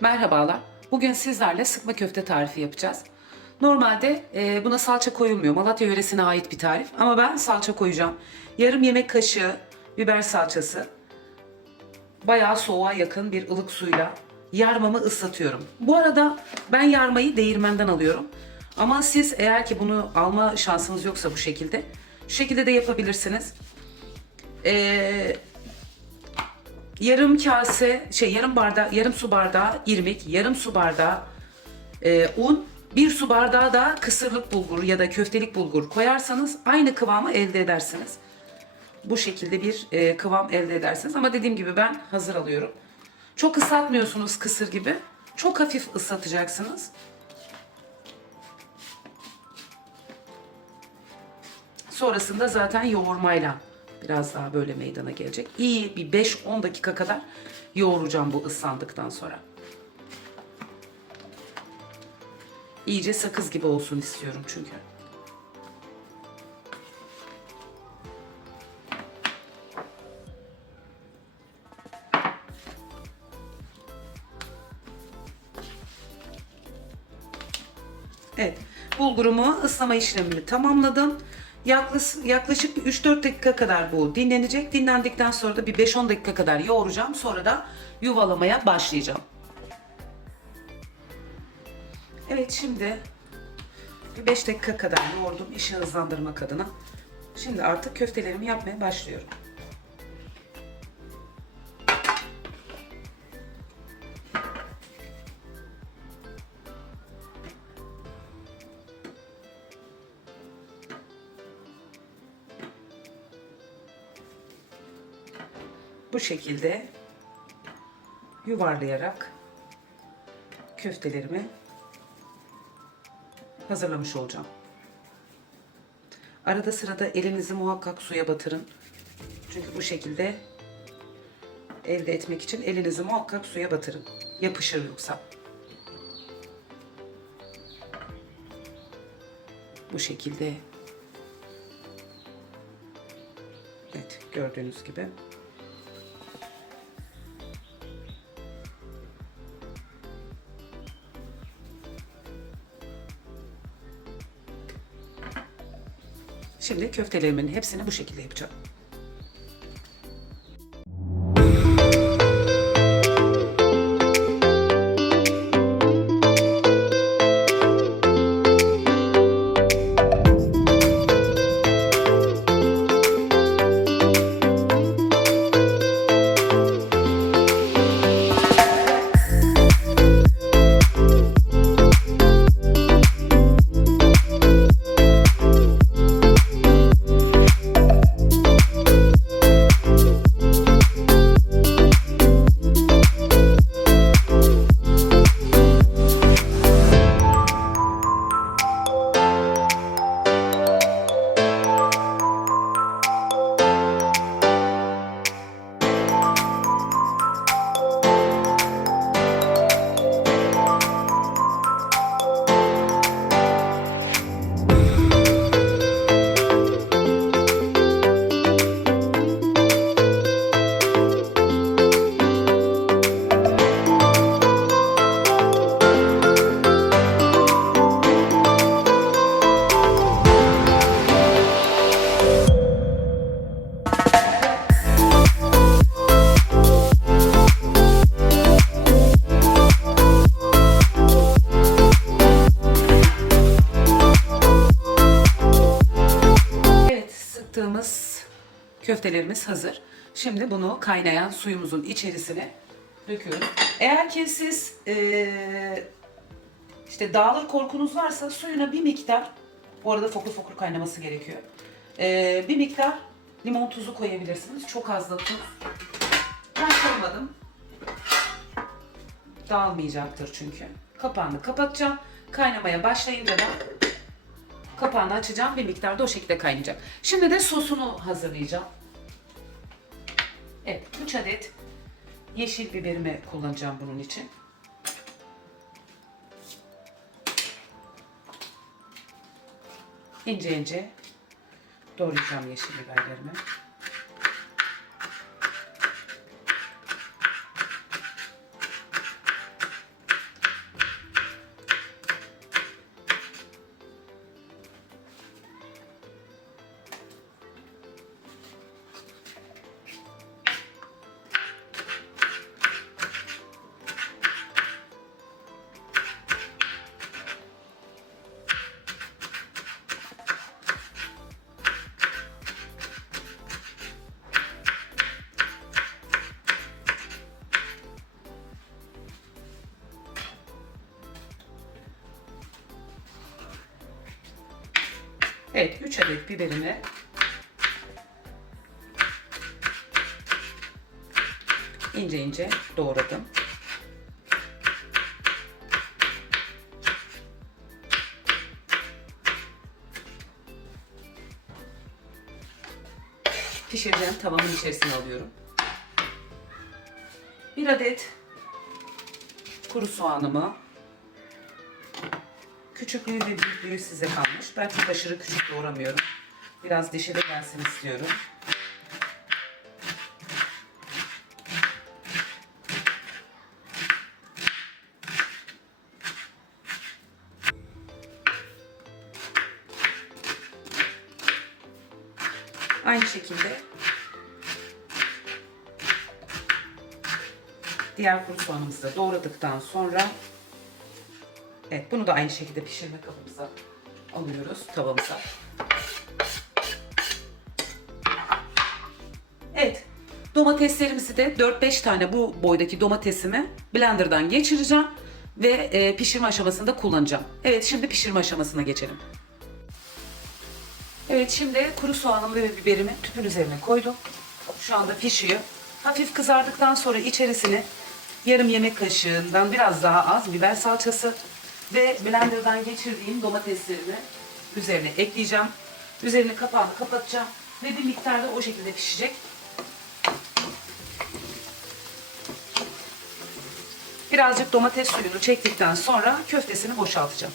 Merhabalar. Bugün sizlerle sıkma köfte tarifi yapacağız. Normalde e, buna salça koyulmuyor. Malatya yöresine ait bir tarif. Ama ben salça koyacağım. Yarım yemek kaşığı biber salçası. Bayağı soğuğa yakın bir ılık suyla yarmamı ıslatıyorum. Bu arada ben yarmayı değirmenden alıyorum. Ama siz eğer ki bunu alma şansınız yoksa bu şekilde, şu şekilde de yapabilirsiniz. Eee yarım kase şey yarım bardağı yarım su bardağı irmik, yarım su bardağı e, un, bir su bardağı da kısırlık bulgur ya da köftelik bulgur koyarsanız aynı kıvamı elde edersiniz. Bu şekilde bir e, kıvam elde edersiniz ama dediğim gibi ben hazır alıyorum. Çok ıslatmıyorsunuz kısır gibi. Çok hafif ıslatacaksınız. Sonrasında zaten yoğurmayla biraz daha böyle meydana gelecek. İyi bir 5-10 dakika kadar yoğuracağım bu ıslandıktan sonra. İyice sakız gibi olsun istiyorum çünkü. Evet. Bulgurumu ıslama işlemini tamamladım. Yaklaşık, yaklaşık bir 3-4 dakika kadar bu dinlenecek. Dinlendikten sonra da bir 5-10 dakika kadar yoğuracağım. Sonra da yuvalamaya başlayacağım. Evet şimdi bir 5 dakika kadar yoğurdum işi hızlandırmak adına. Şimdi artık köftelerimi yapmaya başlıyorum. Bu şekilde yuvarlayarak köftelerimi hazırlamış olacağım. Arada sırada elinizi muhakkak suya batırın. Çünkü bu şekilde elde etmek için elinizi muhakkak suya batırın. Yapışır yoksa. Bu şekilde. Evet gördüğünüz gibi. Şimdi köftelerimin hepsini bu şekilde yapacağım. Köftelerimiz hazır. Şimdi bunu kaynayan suyumuzun içerisine döküyoruz. Eğer ki siz eee, işte dağılır korkunuz varsa suyuna bir miktar, bu arada fokur fokur kaynaması gerekiyor. Eee, bir miktar limon tuzu koyabilirsiniz. Çok az da tuz. Ben koymadım. Dağılmayacaktır çünkü. Kapağını kapatacağım. Kaynamaya başlayınca da Kapağını açacağım. Bir miktar da o şekilde kaynayacak. Şimdi de sosunu hazırlayacağım. Evet, 3 adet yeşil biberimi kullanacağım bunun için. İnce ince doğrayacağım yeşil biberlerimi. Evet 3 adet biberimi ince ince doğradım. Pişireceğim tavamın içerisine alıyorum. Bir adet kuru soğanımı Küçüklüğü ve büyüklüğü size kalmış. Ben çok aşırı küçük doğramıyorum. Biraz dişi de gelsin istiyorum. Aynı şekilde diğer kuru soğanımızı da doğradıktan sonra Evet bunu da aynı şekilde pişirme kabımıza alıyoruz tavamıza. Evet domateslerimizi de 4-5 tane bu boydaki domatesimi blenderdan geçireceğim ve e, pişirme aşamasında kullanacağım. Evet şimdi pişirme aşamasına geçelim. Evet şimdi kuru soğanımı ve biberimi tüpün üzerine koydum. Şu anda pişiyor. Hafif kızardıktan sonra içerisine yarım yemek kaşığından biraz daha az biber salçası ve blenderdan geçirdiğim domateslerimi üzerine ekleyeceğim. Üzerini kapağını kapatacağım ve bir miktarda o şekilde pişecek. Birazcık domates suyunu çektikten sonra köftesini boşaltacağım.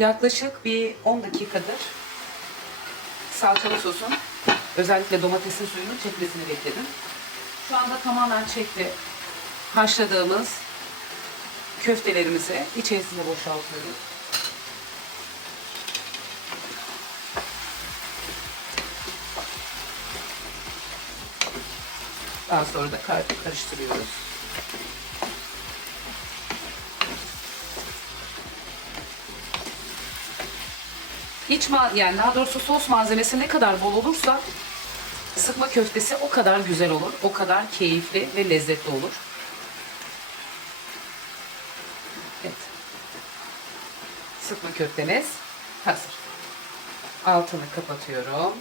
Yaklaşık bir 10 dakikadır salçalı sosun özellikle domatesin suyunu çekmesini bekledim. Şu anda tamamen çekti. Haşladığımız köftelerimizi içerisine boşaltıyorum. Daha sonra da kar- karıştırıyoruz. İç ma yani daha doğrusu sos malzemesi ne kadar bol olursa sıkma köftesi o kadar güzel olur. O kadar keyifli ve lezzetli olur. Evet. Sıkma köftemiz hazır. Altını kapatıyorum.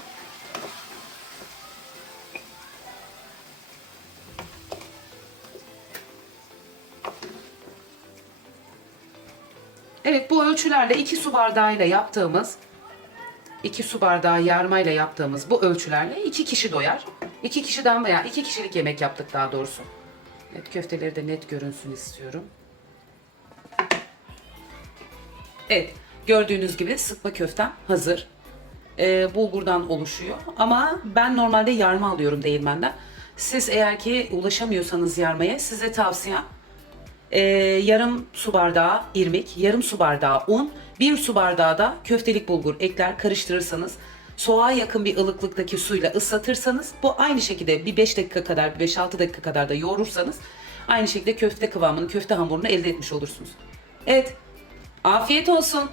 Evet bu ölçülerle 2 su bardağıyla yaptığımız 2 su bardağı yarmayla yaptığımız bu ölçülerle 2 kişi doyar. 2 kişiden veya 2 kişilik yemek yaptık daha doğrusu. Evet köfteleri de net görünsün istiyorum. Evet gördüğünüz gibi sıkma köftem hazır. Ee, bulgurdan oluşuyor ama ben normalde yarma alıyorum değirmenden. Siz eğer ki ulaşamıyorsanız yarmaya size tavsiyem ee, yarım su bardağı irmik, yarım su bardağı un, bir su bardağı da köftelik bulgur ekler karıştırırsanız soğuğa yakın bir ılıklıktaki suyla ıslatırsanız bu aynı şekilde bir 5 dakika kadar, bir 5-6 dakika kadar da yoğurursanız aynı şekilde köfte kıvamını, köfte hamurunu elde etmiş olursunuz. Evet, afiyet olsun.